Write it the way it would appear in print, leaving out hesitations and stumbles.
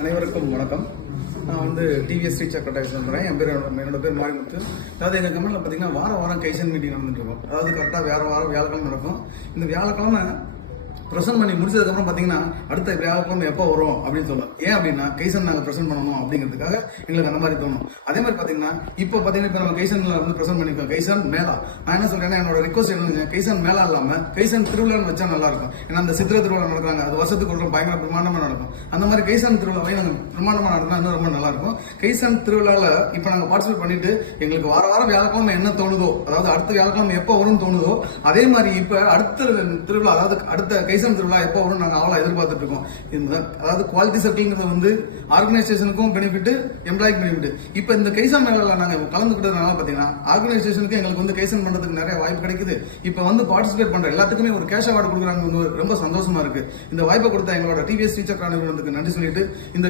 அனைவருக்கும் வணக்கம். நான் வந்து டிவிஎஸ் டீச்சர் கட்டாயம் சொல்கிறேன். என்னோட பேர் மாரிமுத்து. அதாவது எங்கள் கம்பெனியில் பார்த்தீங்கன்னா வாரம் கைசன் மீட்டிங் நடந்துட்டு இருக்கும். அதாவது கரெக்டாக வாரம் வியாழக்கிழமை நடக்கும். இந்த வியாழக்கிழமை ப்ரெசென்ட் பண்ணி முடிச்சதுக்கப்புறம் பார்த்தீங்கன்னா அடுத்த வியாழக்கிழமை எப்போ வரும் அப்படின்னு சொல்லலாம். ஏன் அப்படின்னா கைசன் நாங்கள் ப்ரெசென்ட் பண்ணணும் அப்படிங்கிறதுக்காக எங்களுக்கு அந்த மாதிரி தோணும். அதே மாதிரி பார்த்தீங்கன்னா இப்போ நம்ம கைசன்ல வந்து ப்ரெசென்ட் பண்ணிருக்கோம். கைசன் மேலா நான் என்ன சொல்றேன்னா, என்னோட ரிக்வஸ்ட் என்ன, கைசன் மேலா இல்லாமல் கைசன் திருவிழான்னு வச்சா நல்லா இருக்கும். ஏன்னா அந்த சித்திரை திருவிழா நடக்கிறாங்க, அது வருஷத்துக்கு ஒரு பயங்கர பிரமாண்டமாக நடக்கும். அந்த மாதிரி கைசன் திருவிழாவை நாங்கள் பிரமாண்டமாக நடத்தினா இன்னும் ரொம்ப நல்லா இருக்கும். கைசன் திருவிழாவில் இப்போ நாங்கள் பார்ட்டிசிபேட் பண்ணிட்டு எங்களுக்கு வாரம் வியாழக்கிழமை என்ன தோணுதோ, அதாவது அடுத்த வியாழக்கிழமை எப்போ வரும்னு தோணுதோ, அதே மாதிரி இப்போ அடுத்த திருவிழா, அதாவது அடுத்த கைசன் திருவிழா எப்போ வரும் நாங்கள் அவளை எதிர்பார்த்துட்டு இருக்கோம். அதாவது குவாலிட்டி சர்க்கிள்ங்கிறது வந்து ஆர்கனைசேஷனுக்கும் பெனிஃபிட், எம்ப்ளாய்க்கு பெனிஃபிட். இப்போ இந்த கைசன் மேல நாங்கள் கலந்துக்கிட்டதுனால பார்த்தீங்கன்னா ஆர்கனைசேஷனுக்கு எங்களுக்கு வந்து கைசன் பண்றதுக்கு நிறைய வாய்ப்பு கிடைக்குது. இப்போ வந்து பார்ட்டிசிபேட் பண்ற எல்லாத்துக்குமே ஒரு கேஷ் அவார்டு கொடுக்குறாங்க, ரொம்ப சந்தோஷமா இருக்கு. இந்த வாய்ப்பை கொடுத்த எங்களோட டிவிஎஸ் டீச்சர் நிறுவனத்துக்கு நன்றி சொல்லிட்டு இந்த